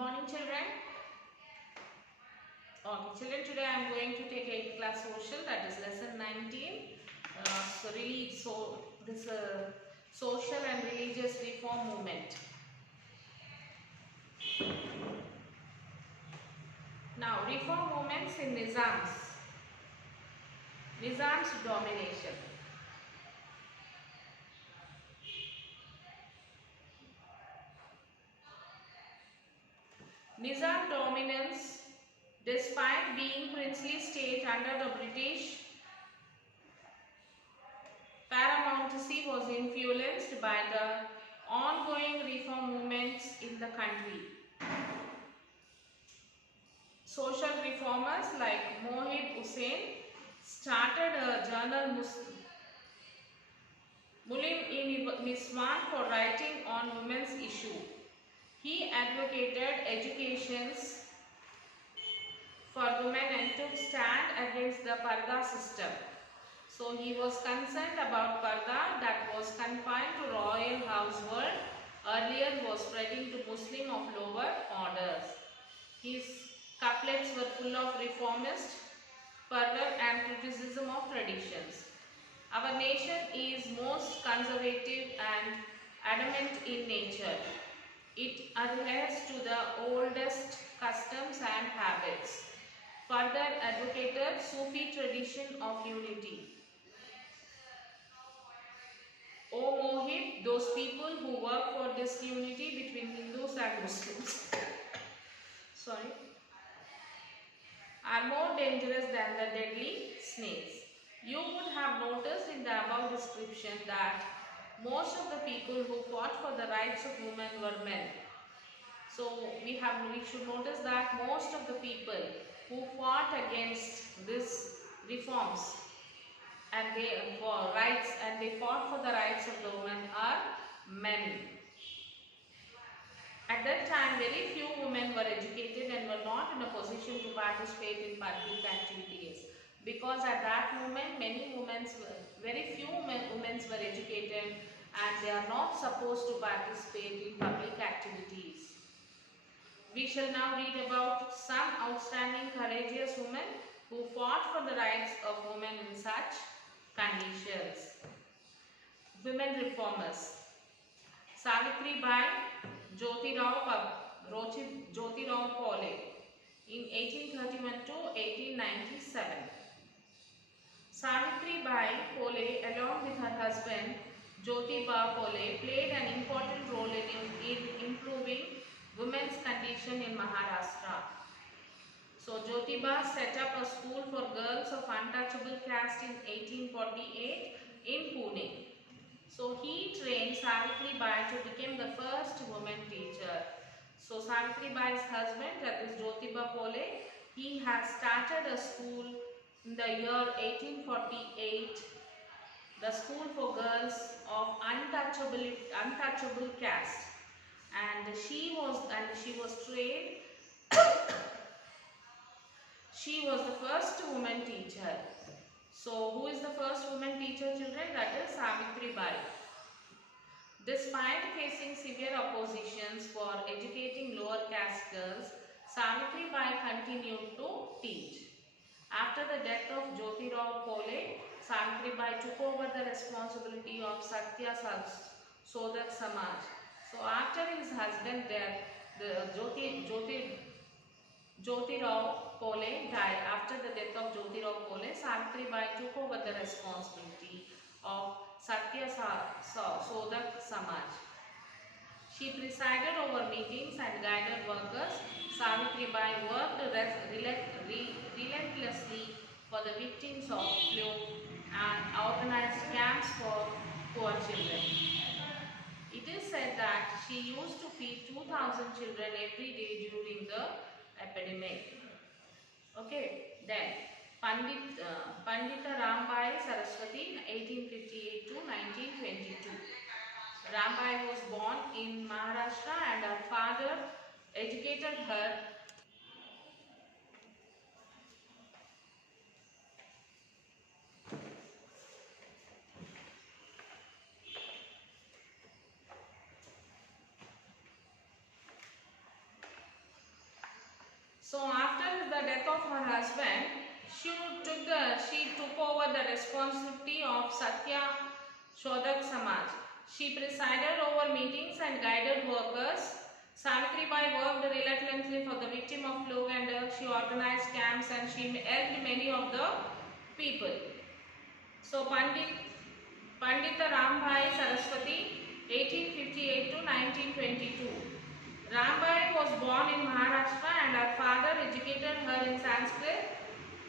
Morning, children. Okay, children, today I am going to take 8th class social, that is lesson 19. This social and religious reform movement. Now, reform movements in Nizam's domination. Nizam dominance, despite being princely state under the British paramountcy, was influenced by the ongoing reform movements in the country. Social reformers like Mohib Hussain started a journal Mulim-i-Niswan for writing on women's issue. He advocated educations for women and took stand against the Parda system. So he was concerned about Parda that was confined to royal household, earlier was spreading to Muslim of lower orders. His couplets were full of reformist fervor and criticism of traditions. Our nation is most conservative and adamant in nature. It adheres to the oldest customs and habits. Further advocated Sufi tradition of unity. O Mohib, those people who work for this unity between Hindus and Muslims are more dangerous than the deadly snakes. You would have noticed in the above description that most of the people who fought for the rights of women were men. So we should notice that most of the people who fought against these reforms and they fought for the rights of the women are men. At that time, very few women were educated and were not in a position to participate in public activities. Because at that moment, very few women were educated and they are not supposed to participate in public activities. We shall now read about some outstanding courageous women who fought for the rights of women in such conditions. Women reformers. Savitri Bai Jyotirao Phole in 1831 to 1897. Savitri Bai Phole along with her husband Jyotiba Phole played an important role in improving women's condition in Maharashtra. So Jyotiba set up a school for girls of untouchable caste in 1848 in Pune. So he trained Savitri Bai to become the first woman teacher. So Savitri Bai's husband, that is Jyotiba Phole, he has started a school in the year 1848, the school for girls of untouchable caste, and she was trained. She was the first woman teacher. So who is the first woman teacher, children? That is Savitri Bai. Despite facing severe oppositions for educating lower caste girls, Savitri Bai continued to teach. After the death of Jyotirao Phole, Savitri Bai took over the responsibility of Satya Sodak Samaj. So after his husband's death, Jyotirao Phole died. After the death of Jyotirao Phole, Savitri Bai took over the responsibility of Satya Sodak Samaj. She presided over meetings and guided workers. Savitri Bai worked relentlessly for the victims of flu and organized camps for poor children. It is said that she used to feed 2,000 children every day during the epidemic. Okay, then Pandita Rambai Saraswati, 1858 to 1922. Rambai was born in Maharashtra and her father educated her. So after the death of her husband, she took over the responsibility of Satya Shodak Samaj. She presided over meetings and guided workers. Savitribai worked relentlessly for the victim of plague, and she organized camps and she helped many of the people. So Pandita Rambhai Saraswati, 1858 to 1922. Rambhai was born in Maharashtra and her father educated her in Sanskrit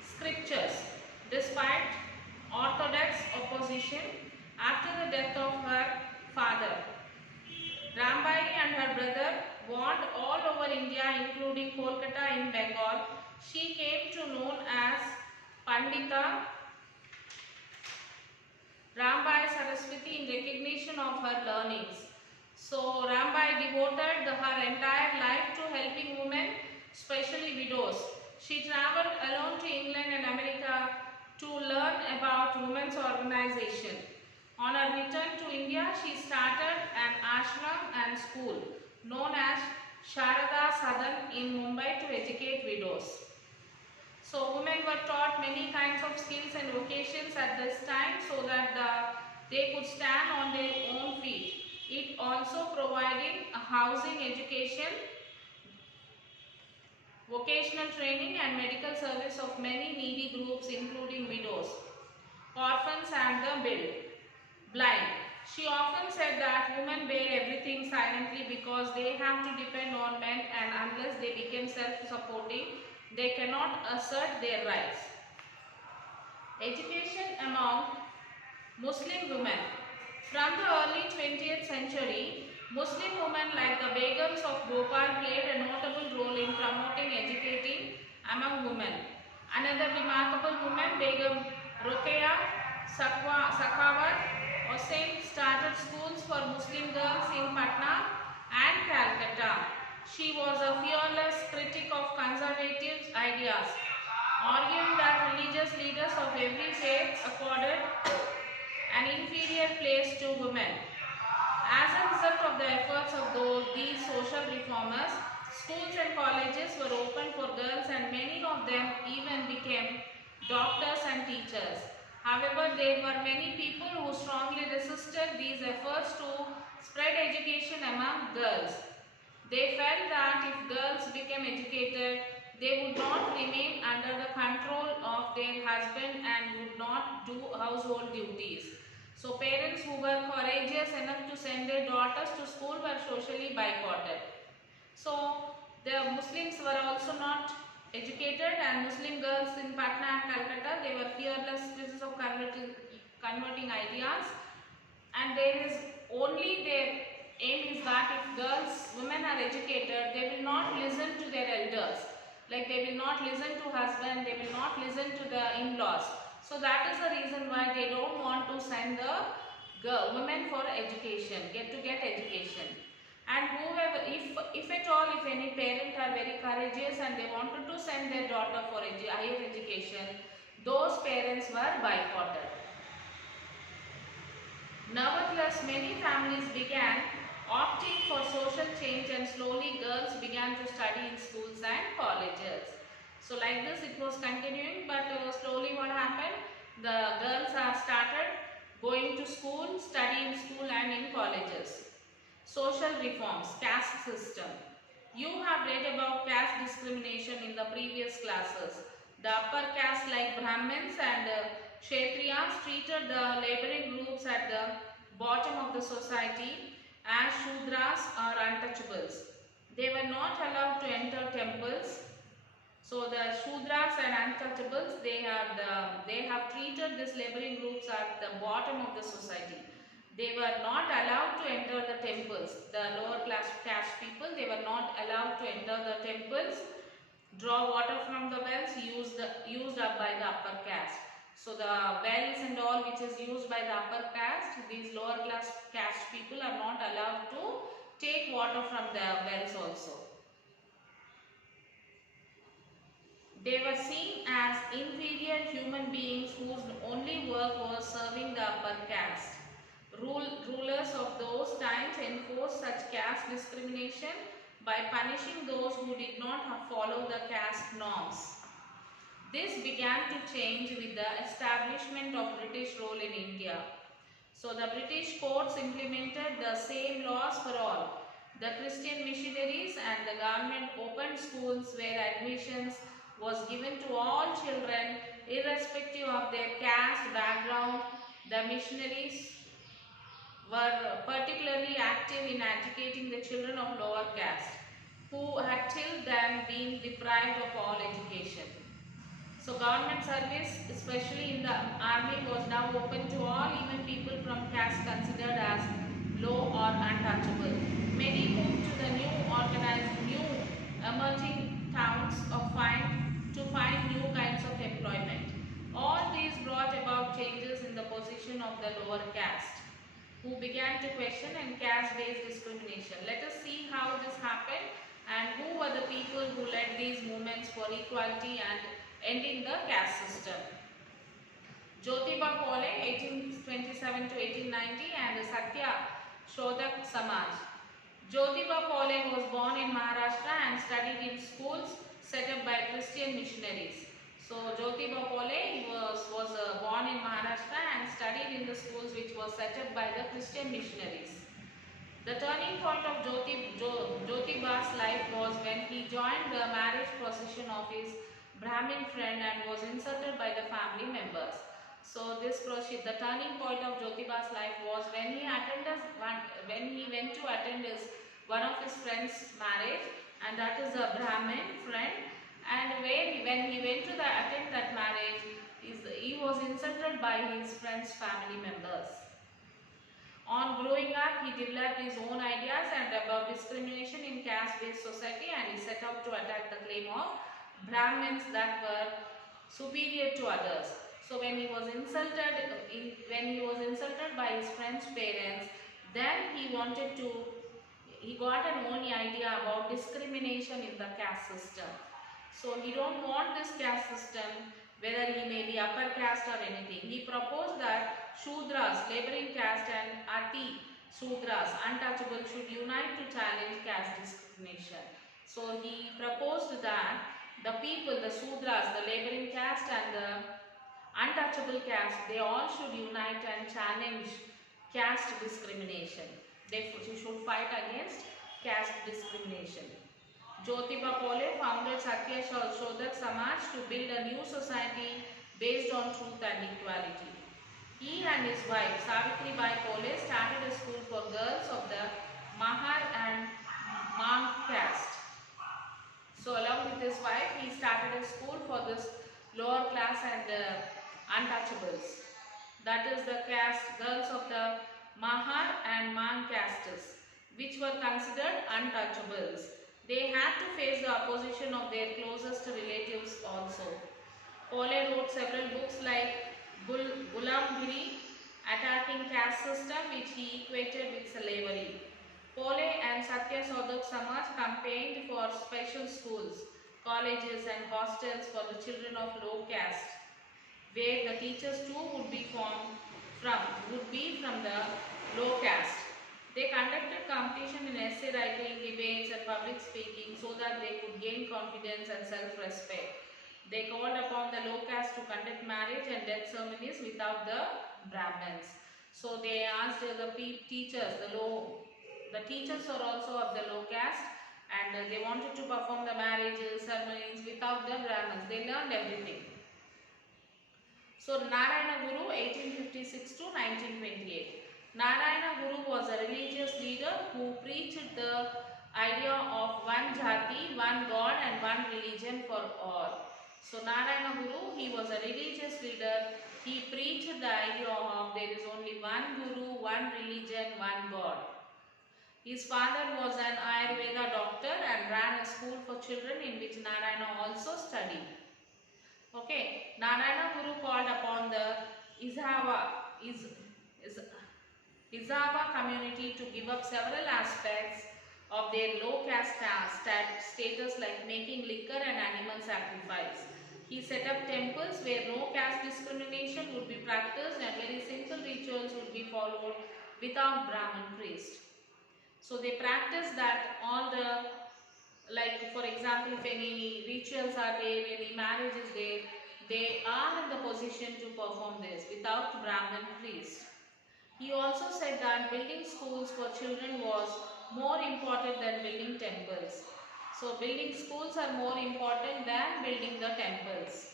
scriptures. Despite orthodox opposition after the death of her father, Rambhai and her brother wandered all over India, including Kolkata in Bengal. She came to known as Pandita Rambhai Saraswati in recognition of her learnings. So Rambhai devoted her entire life to helping women, especially widows. She traveled alone to England and America to learn about women's organization. On her return to India, she started an ashram and school known as Sharada Sadan in Mumbai to educate widows. So women were taught many kinds of skills and vocations at this time so that they could stand on their own feet. It also provided a housing, education, vocational training and medical service of many needy groups including widows, orphans and the blind. She often said that women bear everything silently because they have to depend on men, and unless they become self-supporting, they cannot assert their rights. Education among Muslim women. From the early 20th century, Muslim women like the Begums of Bhopal played a notable role in promoting educating among women. Another remarkable woman, Begum Rokeya Sakhawat Hossain, started schools for Muslim girls in Patna and Calcutta. She was a fearless critic of conservative ideas, arguing that religious leaders of every faith accorded an inferior place to women. As a result of the efforts of these social reformers, schools and colleges were opened for girls and many of them even became doctors and teachers. However, there were many people who strongly resisted these efforts to spread education among girls. They felt that if girls became educated, they would not remain under the control of their husband and would not do household duties. So parents who were courageous enough to send their daughters to school were socially boycotted. So the Muslims were also not educated, and Muslim girls in Patna and Calcutta, they were fearless critics of converting ideas, and there is only their aim is that if women are educated, they will not listen to their elders. Like they will not listen to husband, they will not listen to the in-laws. So that is the reason why they don't want to send the women for education, get education. And whoever, if at all, if any parent are very courageous and they wanted to send their daughter for higher education, those parents were boycotted. Nevertheless, many families began opting for social change, and slowly girls began to study in schools and colleges. So like this it was continuing, but slowly what happened? The girls have started going to school, studying in school and in colleges. Social reforms, caste system. You have read about caste discrimination in the previous classes. The upper caste like Brahmins and Kshatriyas treated the laboring groups at the bottom of the society as Shudras or untouchables. They were not allowed to enter temples. So the Shudras and untouchables, they have treated these laboring groups at the bottom of the society. They were not allowed to enter the temples. The lower class caste people, they were not allowed to enter the temples, draw water from the wells used up by the upper caste. So the wells and all which is used by the upper caste, these lower class caste people are not allowed to take water from the wells also. They were seen as inferior human beings whose only work was serving the upper caste. Rulers of those times enforced such caste discrimination by punishing those who did not follow the caste norms. This began to change with the establishment of British rule in India. So the British courts implemented the same laws for all. The Christian missionaries and the government opened schools where admissions was given to all children irrespective of their caste background. The missionaries were particularly active in educating the children of lower caste who had till then been deprived of all education. So government service, especially in the army, was now open to all, even people from caste considered as low or untouchable. Many moved to the new emerging towns to find new kinds of employment. All these brought about changes in the position of the lower caste, who began to question and caste-based discrimination. Let us see how this happened and who were the people who led these movements for equality and ending the caste system. Jyotiba Phule 1827 to 1890 and Satya Shodak Samaj. Jyotiba Phule was born in Maharashtra and studied in schools set up by Christian missionaries. So Jyotiba Phule was born in Maharashtra and studied in the schools which was set up by the Christian missionaries. The turning point of Jyotiba's life was when he joined the marriage procession of his Brahmin friend and was insulted by the family members. So the turning point of Jyotiba's life was when he went to attend one of his friend's marriage, and that is a Brahmin friend. And when he went to attend that marriage, he was insulted by his friend's family members. On growing up, he developed his own ideas and about discrimination in caste-based society, and he set out to attack the claim of Brahmins that were superior to others. So when he was insulted by his friend's parents, then he got an own idea about discrimination in the caste system. So he don't want this caste system, whether he may be upper caste or anything. He proposed that Shudras, laboring caste, and Ati Shudras, untouchable, should unite to challenge caste discrimination. So he proposed that the people, the Shudras, the laboring caste and the untouchable caste, they all should unite and challenge caste discrimination. They should fight against caste discrimination. Jyotiba Phule founded Satya Shodak Samaj to build a new society based on truth and equality. He and his wife Savitribai Phule started a school for girls of the Mahar and Mang caste. So along with his wife, he started a school for this lower class and untouchables. That is the caste girls of the Mahar and Mang castes, which were considered untouchables. They had to face the opposition of their closest relatives also. Phule wrote several books like Gulambgiri, Attacking Caste System, which he equated with slavery. Phule and Satya Shodak Samaj campaigned for special schools, colleges and hostels for the children of low caste, where the teachers too would be from the low caste. They conducted competition in essay writing, debates and public speaking so that they could gain confidence and self-respect. They called upon the low caste to conduct marriage and death ceremonies without the Brahmins. So they asked the teachers, the teachers are also of the low caste, and they wanted to perform the marriages, ceremonies without the Brahmins. They learned everything. So Narayana Guru 1856 to 1928. Narayana Guru was a religious leader who preached the idea of one jati, one God and one religion for all. So Narayana Guru, he was a religious leader. He preached the idea of there is only one Guru, one religion, one God. His father was an Ayurveda doctor and ran a school for children in which Narayana also studied. Okay, Narayana Guru called upon the Izhava community to give up several aspects of their low caste status like making liquor and animal sacrifice. He set up temples where no caste discrimination would be practiced and very simple rituals would be followed without Brahmin priest. So they practiced that all the Like for example, if any rituals are there, any marriage is there, they are in the position to perform this without Brahmin priest. He also said that building schools for children was more important than building temples. So building schools are more important than building the temples.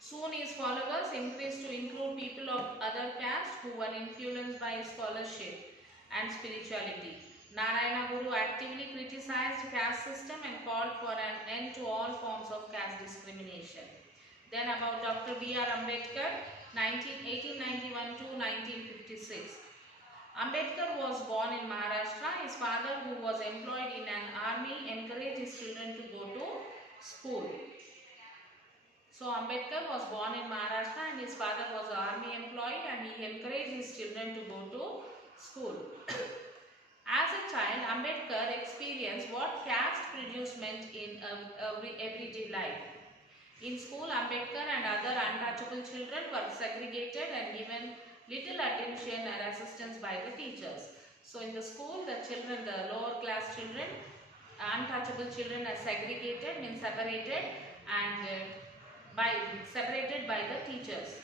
Soon his followers increased to include people of other castes who were influenced by scholarship and spirituality. Narayana Guru actively criticized caste system and called for an end to all forms of caste discrimination. Then about Dr. B.R. Ambedkar, 1891 to 1956. Ambedkar was born in Maharashtra. His father, who was employed in an army, encouraged his children to go to school. So Ambedkar was born in Maharashtra and his father was an army employee and he encouraged his children to go to school. As a child, Ambedkar experienced what caste prejudice meant in everyday life. In school, Ambedkar and other untouchable children were segregated and given little attention and assistance by the teachers. So in the school, the children, the lower class children, untouchable children are segregated, means separated, and separated by the teachers.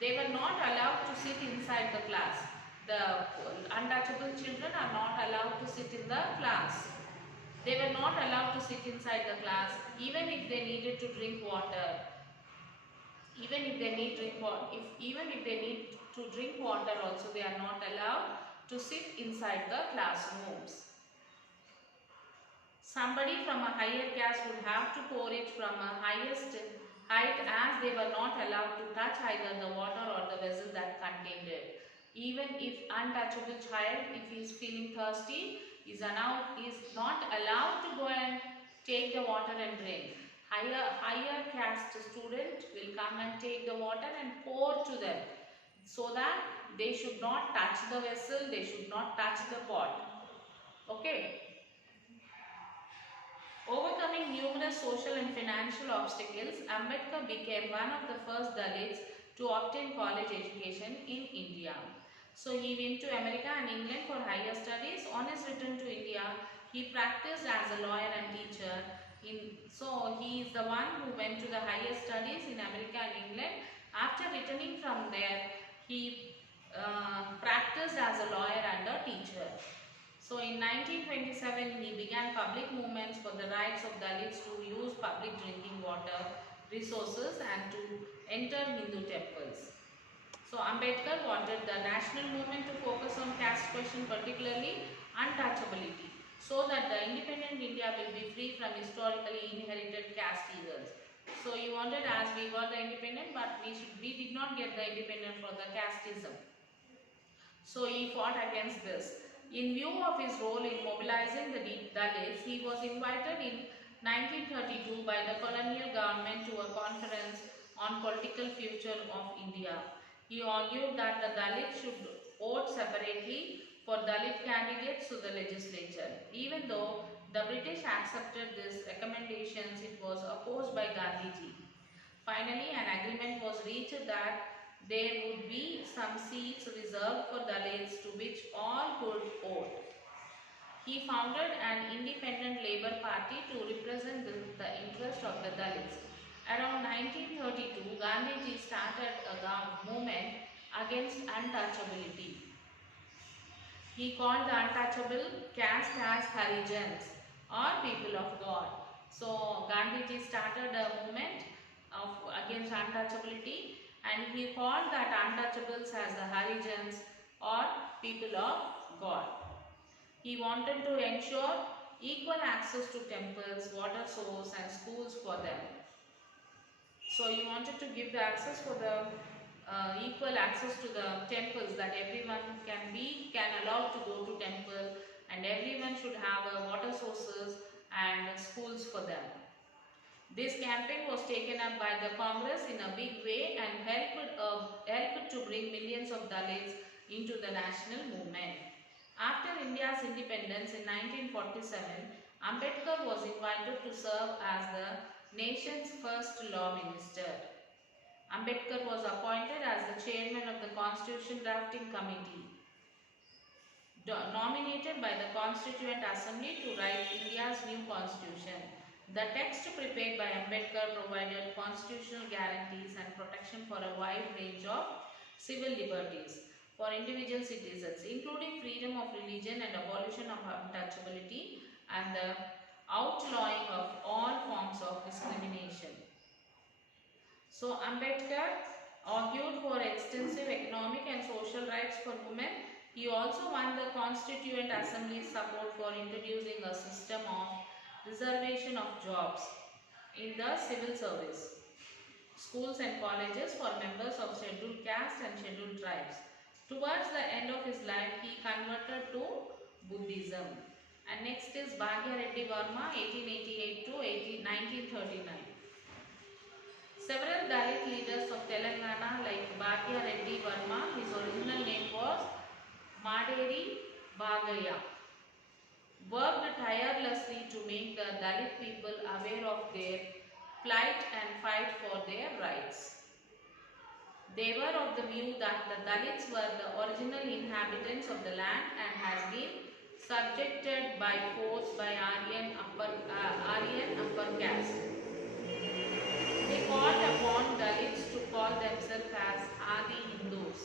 They were not allowed to sit inside the class. The untouchable children are not allowed to sit in the class. They were not allowed to sit inside the class even if they needed to drink water. Even if they need to drink water also, they are not allowed to sit inside the classrooms. Somebody from a higher caste would have to pour it from a highest height, as they were not allowed to touch either the water or the vessel that contained it. Even if untouchable child, if he is feeling thirsty, is not allowed to go and take the water and drink. Higher caste student will come and take the water and pour to them, so that they should not touch the vessel, they should not touch the pot. Okay. Overcoming numerous social and financial obstacles, Ambedkar became one of the first Dalits to obtain college education in India. So he went to America and England for higher studies. On his return to India, he practiced as a lawyer and teacher. So he is the one who went to the higher studies in America and England. After returning from there, he practiced as a lawyer and a teacher. So in 1927, he began public movements for the rights of Dalits to use public drinking water resources and to enter Hindu temples. So Ambedkar wanted the national movement to focus on caste question, particularly untouchability, so that the independent India will be free from historically inherited caste evils. So he wanted, as we got the independent, but we did not get the independence for the casteism. So he fought against this. In view of his role in mobilizing the Dalits, he was invited in 1932 by the colonial government to a conference on political future of India. He argued that the Dalits should vote separately for Dalit candidates to the legislature. Even though the British accepted these recommendations, it was opposed by Gandhiji. Finally, an agreement was reached that there would be some seats reserved for Dalits to which all could vote. He founded an independent Labour Party to represent the interest of the Dalits. Around 1932, Gandhiji started a movement against untouchability. He called the untouchable caste as Harijans, or people of God. So Gandhiji started a movement against untouchability, and he called that untouchables as the Harijans, or people of God. He wanted to ensure equal access to temples, water source and schools for them. So he wanted to give the access for the equal access to the temples, that everyone can allow to go to temple, and everyone should have water sources and schools for them. This campaign was taken up by the Congress in a big way and helped to bring millions of Dalits into the national movement. After India's independence in 1947, Ambedkar was invited to serve as the nation's first law minister. Ambedkar was appointed as the chairman of the Constitution Drafting Committee. nominated by the Constituent Assembly to write India's new constitution. The text prepared by Ambedkar provided constitutional guarantees and protection for a wide range of civil liberties for individual citizens, including freedom of religion and abolition of untouchability and the outlawing of all forms of discrimination. So Ambedkar argued for extensive economic and social rights for women. He also won the Constituent Assembly's support for introducing a system of reservation of jobs in the civil service, schools and colleges for members of scheduled caste and scheduled tribes. Towards the end of his life, he converted to Buddhism. And next is Bhagya Reddy Verma, 1888 to 1939. Several Dalit leaders of Telangana like Bhagya Reddy Verma, his original name was Maderi Bhagaya, worked tirelessly to make the Dalit people aware of their plight and fight for their rights. They were of the view that the Dalits were the original inhabitants of the land and has been subjected by force by Aryan upper caste. They called upon Dalits to call themselves as Adi Hindus.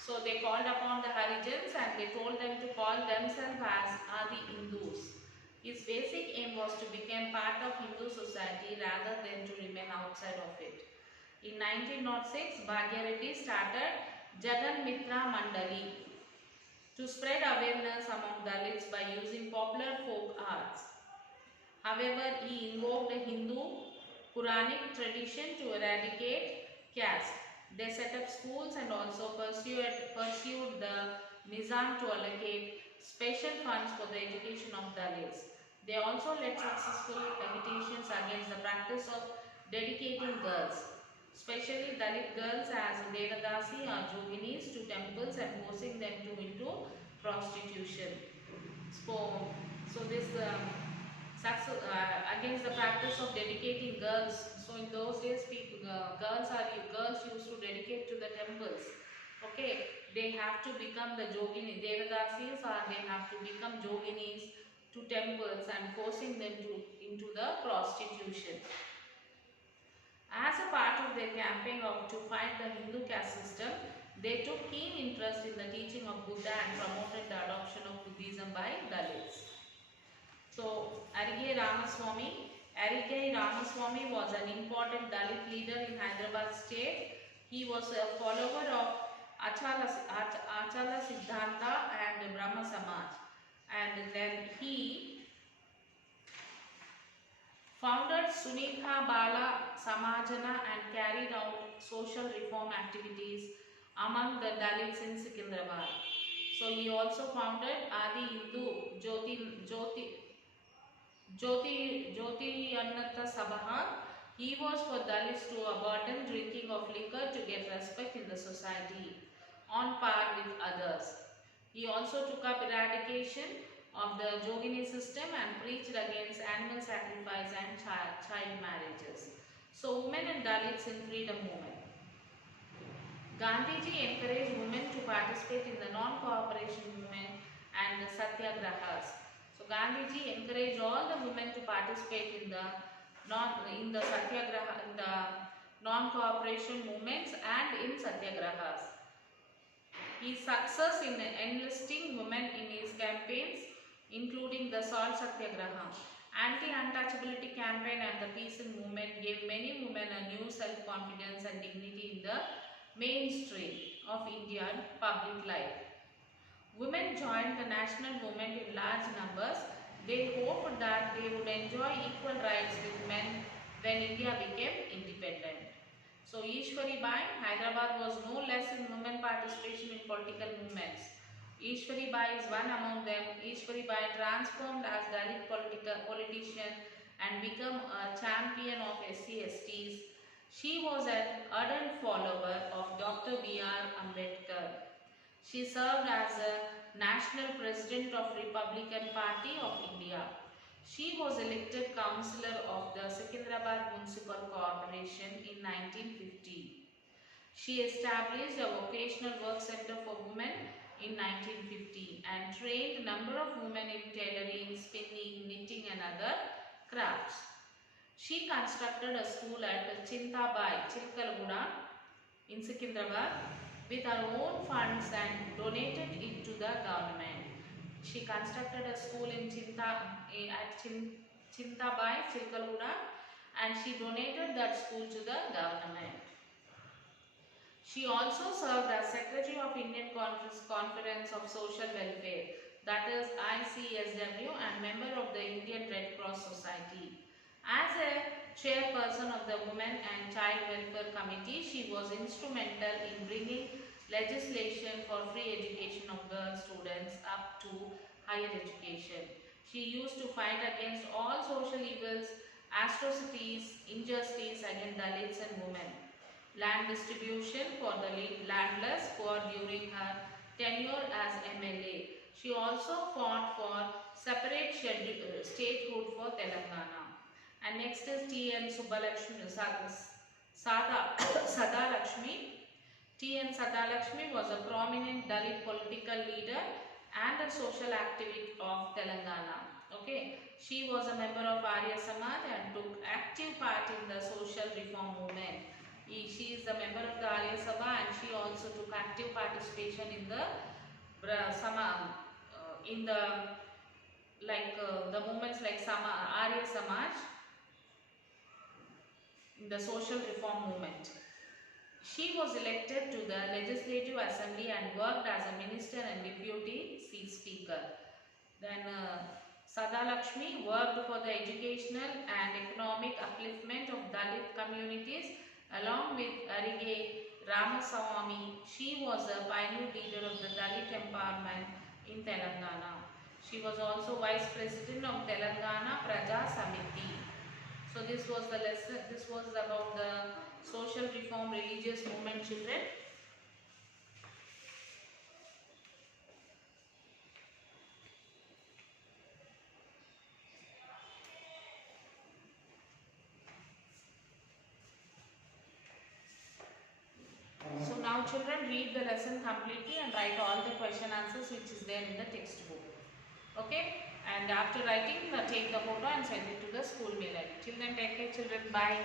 So they called upon the Harijans and they told them to call themselves as Adi Hindus. His basic aim was to become part of Hindu society rather than to remain outside of it. In 1906, Bhagya Reddy started Jagan Mitra Mandali to spread awareness among Dalits by using popular folk arts. However, he invoked a Hindu Quranic tradition to eradicate caste. They set up schools and also pursued the Nizam to allocate special funds for the education of Dalits. They also led successful agitations against the practice of dedicating girls, especially Dalit girls as Devadasi or Joginis, to temples and forcing them into prostitution. So this against the practice of dedicating girls. So in those days, girls used to dedicate to the temples. Okay, they have to become the Jogini Devadasis, or they have to become Joginis to temples and forcing them into the prostitution. As a part of their campaign to fight the Hindu caste system, they took keen interest in the teaching of Buddha and promoted the adoption of Buddhism by Dalits. So Arigai Ramaswamy was an important Dalit leader in Hyderabad state. He was a follower of Achala Siddhanta and Brahma Samaj, and then he founded Sunikha Bala Samajana and carried out social reform activities among the Dalits in Secunderabad. So he also founded Adi Hindu Jyoti Annatha Sabha. He was for Dalits to abandon drinking of liquor to get respect in the society on par with others. He also took up eradication of the Jogini system and preached against animal sacrifice and child marriages. So women and Dalits in freedom movement. Gandhiji encouraged women to participate in the non-cooperation movement and the satyagrahas. So Gandhiji encouraged all the women to participate in the non-cooperation movements and in satyagrahas. His success in enlisting women in his campaigns, including the Salt Satyagraha, anti-untouchability campaign and the peace movement, gave many women a new self-confidence and dignity in the mainstream of Indian public life. Women joined the national movement in large numbers. They hoped that they would enjoy equal rights with men when India became independent. So Ishwari Bai, Hyderabad was no less in women participation in political movements. Ishwari Bai is one among them. Ishwari Bai transformed as Dalit politician and became a champion of SC/STs. She was an ardent follower of Dr. B.R. Ambedkar. She served as a national president of Republican Party of India. She was elected councillor of the Secunderabad Municipal Corporation in 1950. She established a vocational work center for women in 1950 and trained a number of women in tailoring, spinning, knitting and other crafts. She constructed a school at Chintabai, Chilkalaguda in Secunderabad with her own funds and donated it to the government. She constructed a school in Chintabai, Chilkalaguda, and she donated that school to the government. She also served as Secretary of Indian Conference of Social Welfare, that is ICSW, and member of the Indian Red Cross Society. As a chairperson of the Women and Child Welfare Committee, she was instrumental in bringing legislation for free education of girl students up to higher education. She used to fight against all social evils, atrocities, injustice against Dalits and women. Land distribution for the landless poor during her tenure as MLA. She also fought for separate statehood for Telangana. And next is T.N. Sadalakshmi. T.N. Sadalakshmi was a prominent Dalit political leader and a social activist of Telangana. Okay, she was a member of Arya Samaj and took active part in the social reform movement. She is a member of the Arya Sabha and she also took active participation in the the movements like Arya Samaj, in the social reform movement. She was elected to the Legislative Assembly and worked as a minister and deputy speaker. Then Sadalakshmi worked for the educational and economic upliftment of Dalit communities along with Arige Ramaswamy. She was a pioneer leader of the Dalit empowerment in Telangana. She was also vice president of Telangana Praja Samiti. So this was the lesson. This was about the social reform religious movement, children. So now children, read the lesson completely and write all the question answers which is there in the textbook. Okay, and after writing, take the photo and send it to the school mail ID. Till then, take care children. Bye.